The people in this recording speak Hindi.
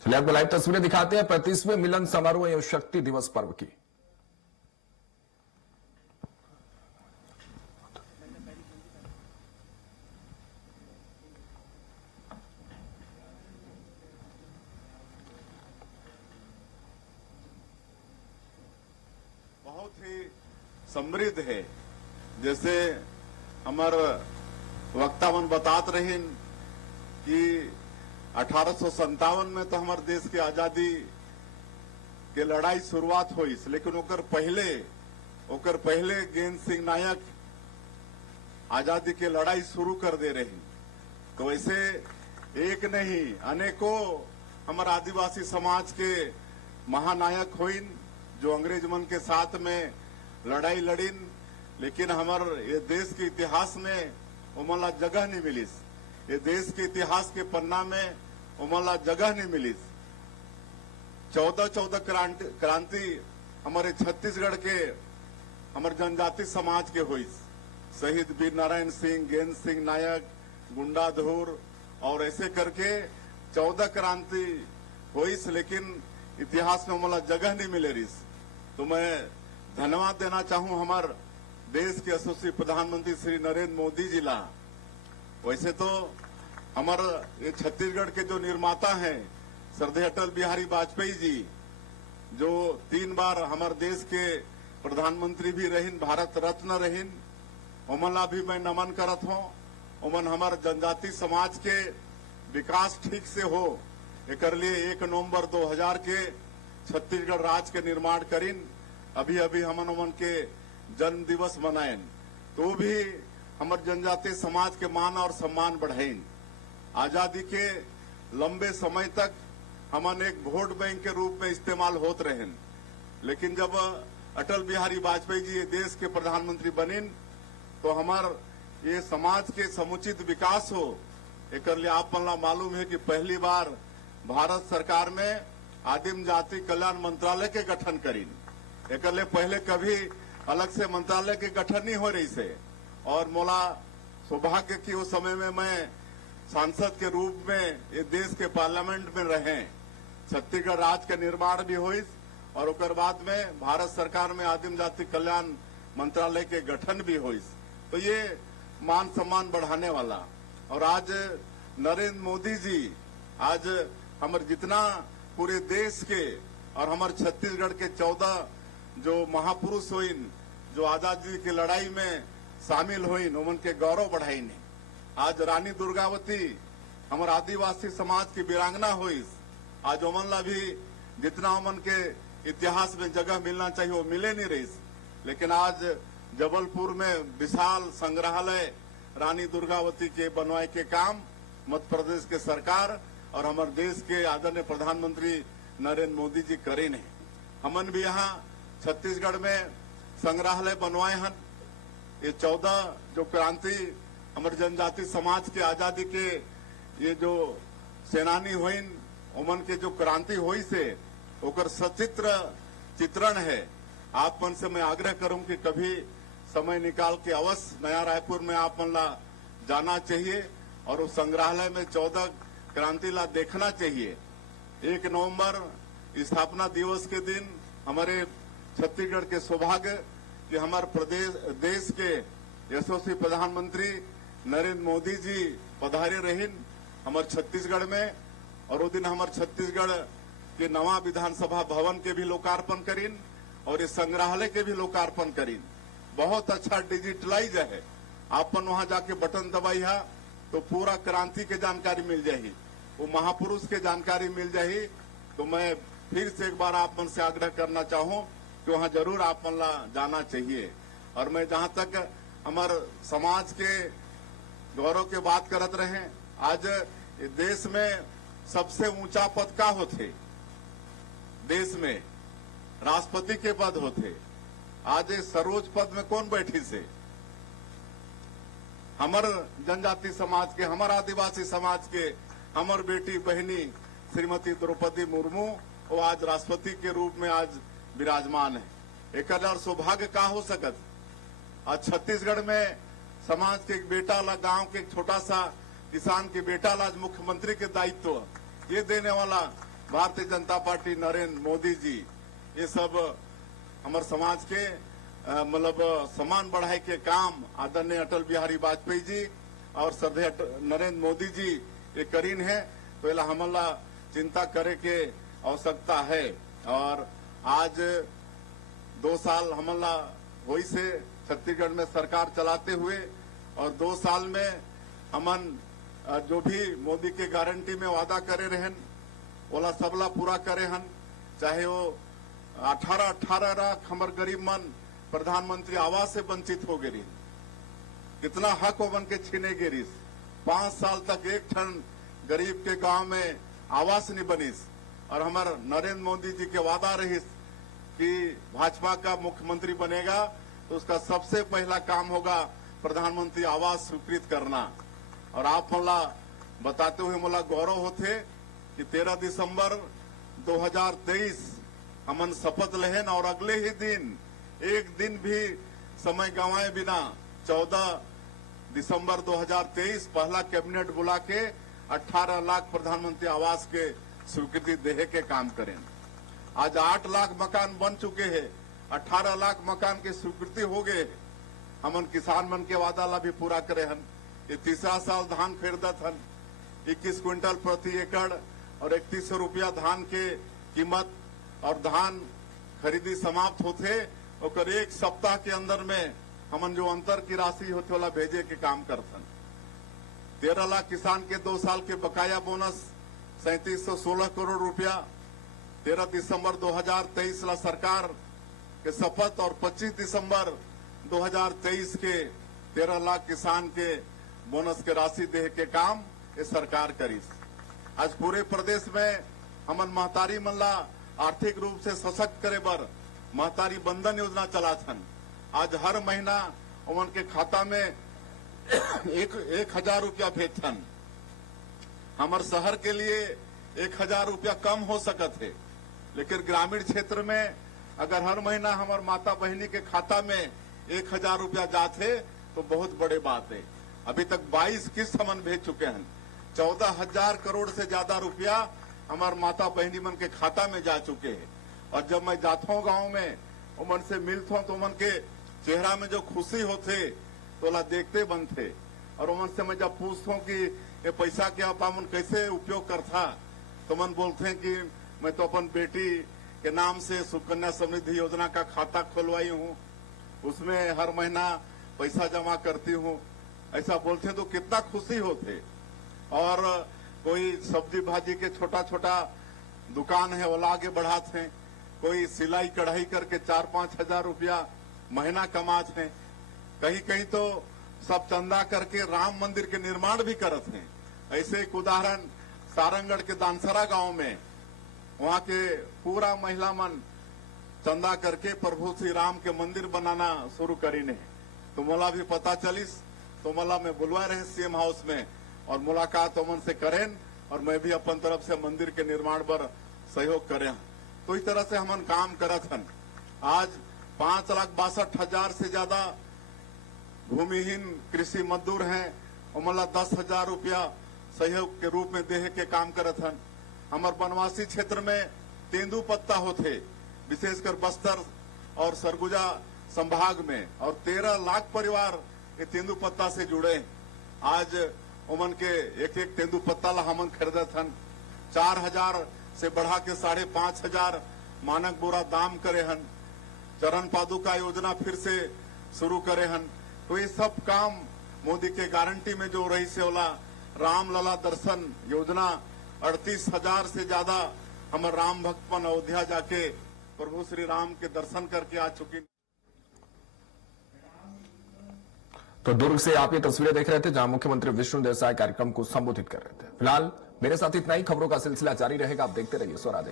चलिए आपको लाइव तस्वीरें दिखाते हैं 35वें मिलन समारोह एवं शक्ति दिवस पर्व की। बहुत ही समृद्ध है। जैसे हमार वक्तावन बतात रहे कि 1857 में तो हमारे देश के आजादी के लड़ाई शुरुआत हुई, लेकिन ओकर पहले गेंद सिंह नायक आजादी के लड़ाई शुरू कर दे रहे। तो ऐसे एक नहीं अनेकों हमारे आदिवासी समाज के महानायक हुईन जो अंग्रेज मन के साथ में लड़ाई लड़ीन, लेकिन हमारे ये देश के इतिहास में उमला जगह नहीं मिली। ये देश के इतिहास के पन्ना में उमला जगह नहीं मिली। 14 क्रांति हमारे छत्तीसगढ़ के हमारे जनजाति समाज के हुई। शहीद वीर नारायण सिंह, गेंद सिंह नायक, गुंडाधुर और ऐसे करके 14 क्रांति हुई, लेकिन इतिहास में उमला जगह नहीं मिले रही। तो मैं धन्यवाद देना चाहूं हमारे देश के यशस्वी प्रधानमंत्री श्री नरेंद्र मोदी जी ला। वैसे तो हमारे ये छत्तीसगढ़ के जो निर्माता हैं श्रद्धेय अटल बिहारी वाजपेयी जी, जो 3 बार हमारे देश के प्रधानमंत्री भी रहीन, भारत रत्न रहीन, उमन भी मैं नमन करत हूं। उमन हमारे जनजाति समाज के विकास ठीक से हो एक लिए 1 नवंबर 2000 के छत्तीसगढ़ राज्य के निर्माण करीन। अभी हमन उमन के जन्म दिवस मनाएन, तो भी हमारे जनजातीय समाज के मान और सम्मान बढ़ाइन। आजादी के लंबे समय तक हमन एक वोट बैंक के रूप में इस्तेमाल होत रहें, लेकिन जब अटल बिहारी वाजपेयी जी देश के प्रधानमंत्री बनिन तो हमार ये समाज के समुचित विकास हो एक लिए आप मालूम है कि पहली बार भारत सरकार में आदिम जाति कल्याण मंत्रालय के गठन करीन। एक लिए पहले कभी अलग से मंत्रालय के गठन नहीं हो रही से, और मोला सौभाग्य की उस समय में मैं सांसद के रूप में ये देश के पार्लियामेंट में रहे। छत्तीसगढ़ राज्य का निर्माण भी हुई और उसके बाद में भारत सरकार में आदिम जाति कल्याण मंत्रालय के गठन भी हुई। तो ये मान सम्मान बढ़ाने वाला। और आज नरेंद्र मोदी जी आज हमारे जितना पूरे देश के और हमारे छत्तीसगढ़ के 14 जो महापुरुष हुईन जो आजादी की लड़ाई में शामिल हुईन, उमन के गौरव बढ़ाईन। आज रानी दुर्गावती हमारे आदिवासी समाज की वीरांगना हुई। आज उमन ला भी जितना उमन के इतिहास में जगह मिलना चाहिए वो मिले नहीं रही, लेकिन आज जबलपुर में विशाल संग्रहालय रानी दुर्गावती के बनवाए के काम मध्य प्रदेश के सरकार और हमारे देश के आदरणीय प्रधानमंत्री नरेंद्र मोदी जी करे ने। हमन भी यहाँ छत्तीसगढ़ में संग्रहालय बनवाए हैं। ये 14 जो क्रांति हमारे जनजाति समाज के आजादी के ये जो सेनानी हुईन, उमन के जो क्रांति हुई से ओकर सचित्र चित्रण है। आप मन से मैं आग्रह करूं कि कभी समय निकाल के अवश्य नया रायपुर में आप मन ला जाना चाहिए और उस संग्रहालय में 14 क्रांति ला देखना चाहिए। 1 नवंबर स्थापना दिवस के दिन हमारे छत्तीसगढ़ के सौभाग्य कि हमारे देश के यशस्वी प्रधानमंत्री नरेंद्र मोदी जी पधारे रहीन हमारे छत्तीसगढ़ में, और वो दिन हमारे छत्तीसगढ़ के नवा विधानसभा भवन के भी लोकार्पण करीन और इस संग्रहालय के भी लोकार्पण करीन। बहुत अच्छा डिजिटलाइज है। आपन वहां जाके बटन दबाई है तो पूरा क्रांति के जानकारी मिल जाही, वो महापुरुष के जानकारी मिल जाही। तो मैं फिर से एक बार आप मन से आग्रह करना चाहूं कि वहां जरूर आप मन ला जाना चाहिए। और मैं जहां तक हमारे समाज के गौरव के बात करत रहे, आज देश में सबसे ऊंचा पद का होते, देश में राष्ट्रपति के पद होते। आज सर्वोच्च पद में कौन बैठी से? हमार जनजाति समाज के, हमार आदिवासी समाज के, हमार बेटी बहनी श्रीमती द्रौपदी मुर्मू वो आज राष्ट्रपति के रूप में आज विराजमान है। एक हजार सौभाग्य का हो सकत। आज छत्तीसगढ़ में समाज के एक बेटा ला, गांव के एक छोटा सा किसान के बेटा ला आज मुख्यमंत्री के दायित्व ये देने वाला भारतीय जनता पार्टी नरेंद्र मोदी जी ये सब हमारे समाज के मतलब सम्मान बढ़ाए के काम आदरणीय अटल बिहारी वाजपेयी जी और श्रद्धेय नरेंद्र मोदी जी ये करीन है। तो एला हमला चिंता करे के आवश्यकता है। और आज 2 साल हमला वही से छत्तीसगढ़ में सरकार चलाते हुए और 2 साल में हमन जो भी मोदी के गारंटी में वादा करे रहन ओला सबला पूरा करे हन। चाहे वो 18 लाख हमार गरीब मन प्रधानमंत्री आवास से वंचित हो गई, कितना हक हो बन के छीने गिरिस। 5 साल तक एक ठन गरीब के गांव में आवास नहीं बनिस। और हमार नरेंद्र मोदी जी के वादा रहिस कि भाजपा का मुख्यमंत्री बनेगा तो उसका सबसे पहला काम होगा प्रधानमंत्री आवास स्वीकृत करना। और आप मला बताते हुए मला गौरव होते कि 13 दिसंबर 2023 हमन शपथ लेहन और अगले ही दिन एक दिन भी समय गंवाए बिना 14 दिसंबर 2023 पहला कैबिनेट बुला के 18 लाख प्रधानमंत्री आवास के स्वीकृति देहे के काम करें। आज 8 लाख मकान बन चुके हैं, 18 लाख मकान की स्वीकृति हो गए। हमन किसान मन के वादा ला भी पूरा करे हन। ये तीसरा साल धान खरीदत हन 21 क्विंटल प्रति एकड़ और 3100 रुपया धान के कीमत। और धान खरीदी समाप्त होते और एक सप्ताह के अंदर में हमन जो अंतर की राशि होते वाला भेजे के काम करथन। 13 लाख किसान के 2 साल के बकाया बोनस 3716 करोड़ रुपया 13 दिसंबर 2023 ला सरकार के शपथ और 25 दिसंबर 2023 के 13 लाख किसान के बोनस के राशि दे के काम ये सरकार करीस। आज पूरे प्रदेश में हमन महतारी मन ला आर्थिक रूप से सशक्त करे बर महतारी बंधन योजना चलाथन। आज हर महीना उमन के खाता में 1000 रुपया भेजथन। हमारे शहर के लिए 1000 रुपया कम हो सकत है, लेकिन ग्रामीण क्षेत्र में अगर हर महीना हमारे माता बहनी के खाता में 1000 रुपया जाते तो बहुत बड़े बात है। अभी तक 22 किस्त हमन भेज चुके हैं। 14,000 करोड़ से ज्यादा रुपया हमारे माता बहनी मन के खाता में जा चुके हैं। और जब मैं जाता हूँ गाँव में उमन से मिलता हूँ तो उमन के चेहरा में जो खुशी होते तो ला देखते बनते। और उमन से मैं जब पूछता हूँ कि ये पैसा के आप मन कैसे उपयोग करता तो मन बोलते हैं कि मैं तो अपन बेटी के नाम से सुकन्या समृद्धि योजना का खाता खुलवाई हूँ, उसमें हर महीना पैसा जमा करती हूँ। ऐसा बोलते हैं तो कितना खुशी होते। और कोई सब्जी भाजी के छोटा छोटा दुकान है वो आगे बढ़ाते हैं। कोई सिलाई कढ़ाई करके 4-5 हजार रुपया महीना कमाते हैं। कहीं कहीं तो सब चंदा करके राम मंदिर के निर्माण भी करते हैं। ऐसे एक उदाहरण सारंगढ़ के दानसरा गांव में वहां के पूरा महिला मन चंदा करके प्रभु श्री राम के मंदिर बनाना शुरू करीने। तो मोला भी पता चलिस तो मोला मैं बुलवा रहे सीएम हाउस में और मुलाकात उमन से करें और मैं भी अपन तरफ से मंदिर के निर्माण पर सहयोग करें। तो इस तरह से हमन काम करत हन। आज 5,62,000 से ज्यादा भूमिहीन कृषि मजदूर हैं। उमला 10,000 रुपया सहयोग के रूप में देहे के काम करत हन। हमार बनवासी क्षेत्र में तेंदू पत्ता होते, विशेषकर बस्तर और सरगुजा संभाग में, और 13 लाख परिवार ये तेंदू पत्ता से जुड़े। आज उमन के एक तेंदू पत्ता ला हमन खरीदत हन। 4,000 से बढ़ा के 5,500 मानक बोरा दाम करे हन। चरण पादुका योजना फिर से शुरू करे हन। तो ये सब काम मोदी के गारंटी में जो रही से होला राम लला दर्शन योजना 38,000 से ज्यादा हमारे राम भक्त मन अयोध्या जाके प्रभु श्री राम के दर्शन करके आ चुकी। तो दुर्ग से आप ये तस्वीरें देख रहे थे जहां मुख्यमंत्री विष्णुदेव साय कार्यक्रम को संबोधित कर रहे थे। फिलहाल मेरे साथ इतना ही। खबरों का सिलसिला जारी रहेगा, आप देखते रहिए स्वराज।